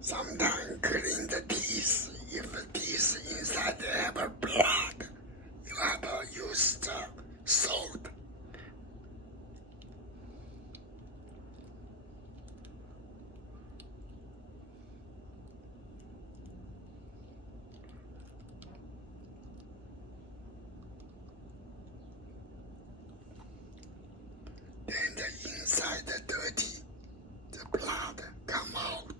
Sometimes clean the teeth. If the teeth inside have a blood, you have to use the salt. Then the inside the dirty, the blood come out.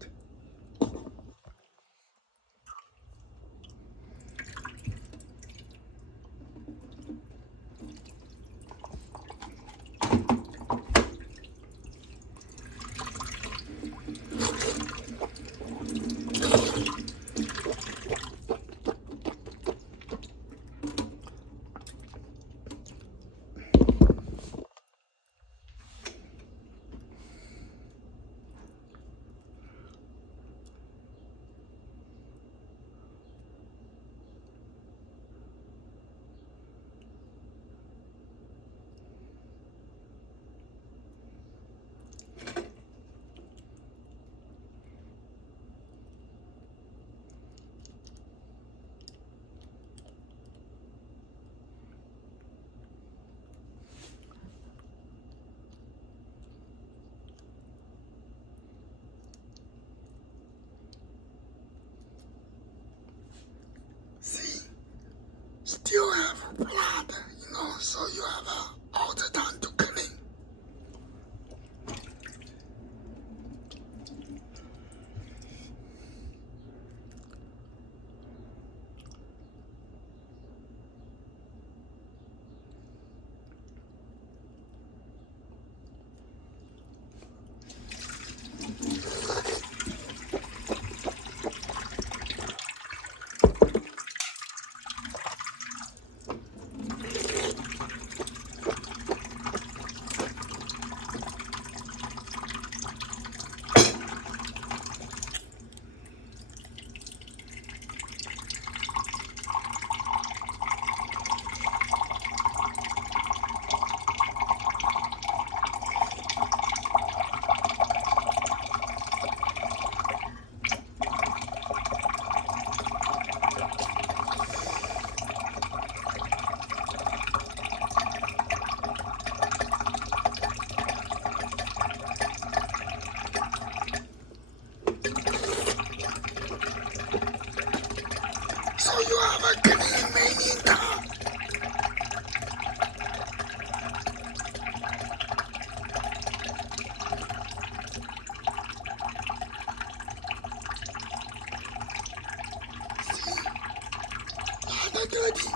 Still have blood, so you have all the time to clean. So you have a clean many times. See? Not dirty.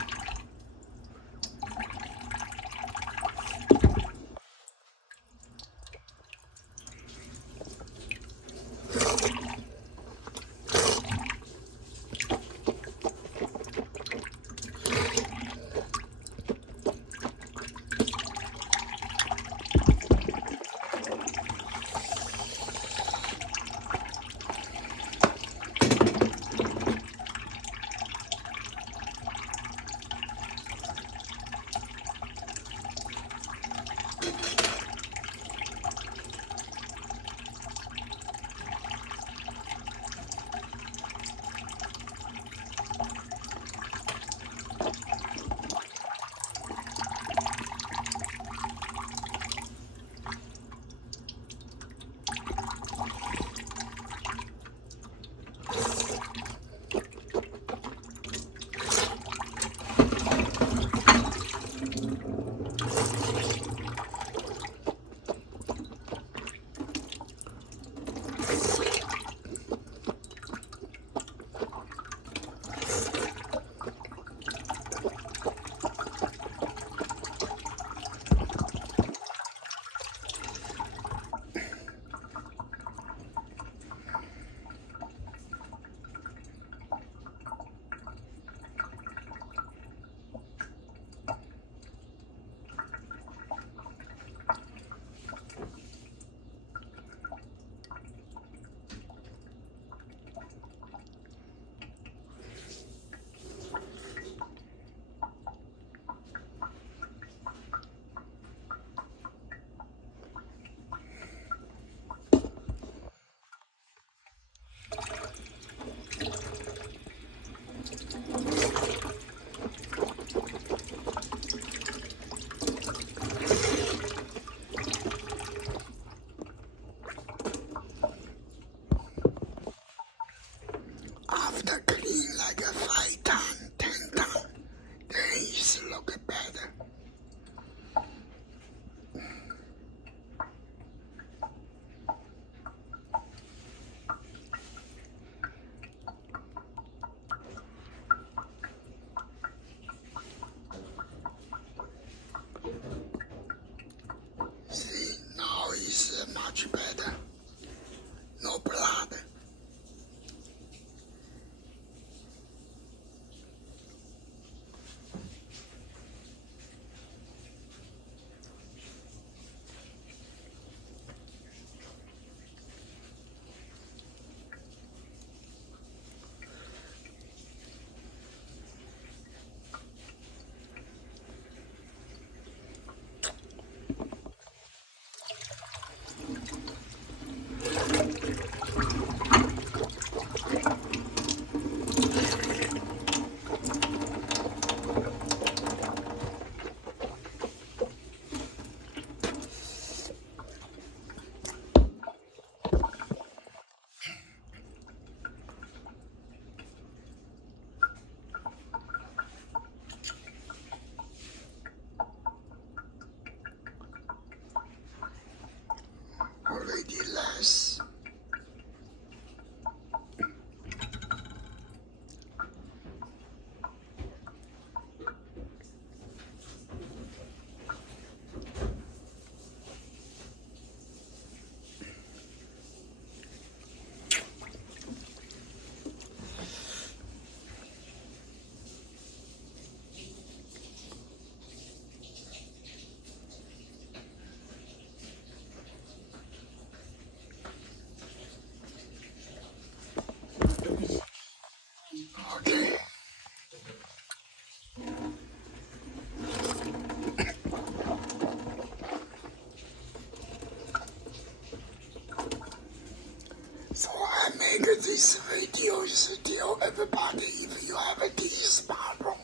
everybody, if you have a teeth problem,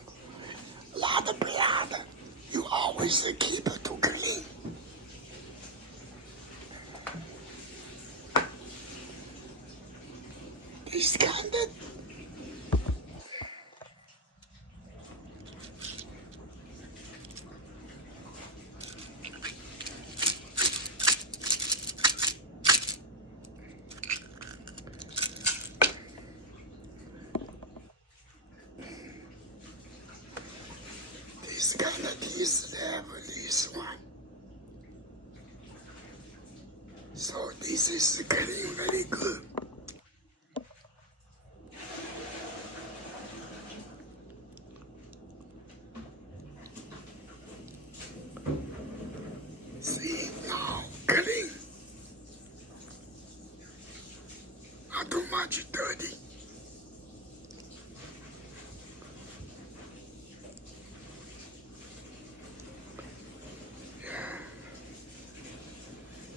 a lot of blood, you always keep it to clean. This kind of teeth, they have this one. So this is clean very good. See, now clean. Not too much dirty.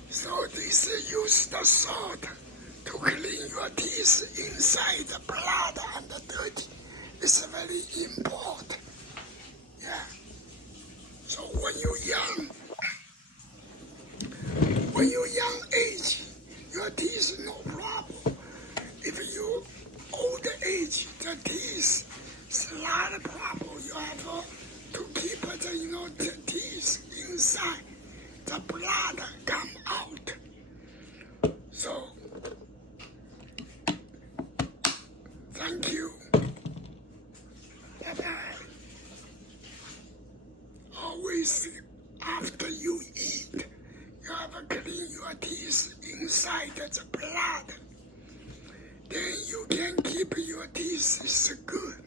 So this use the salt to clean your teeth inside the blood and the dirt. It's very important. Yeah. So when you're young age, your teeth no problem. If you old age, the teeth is a lot of problem. You have to keep the teeth inside. The blood come out. So, thank you. Bye-bye. Always after you eat, you have to clean your teeth inside the blood. Then you can keep your teeth good.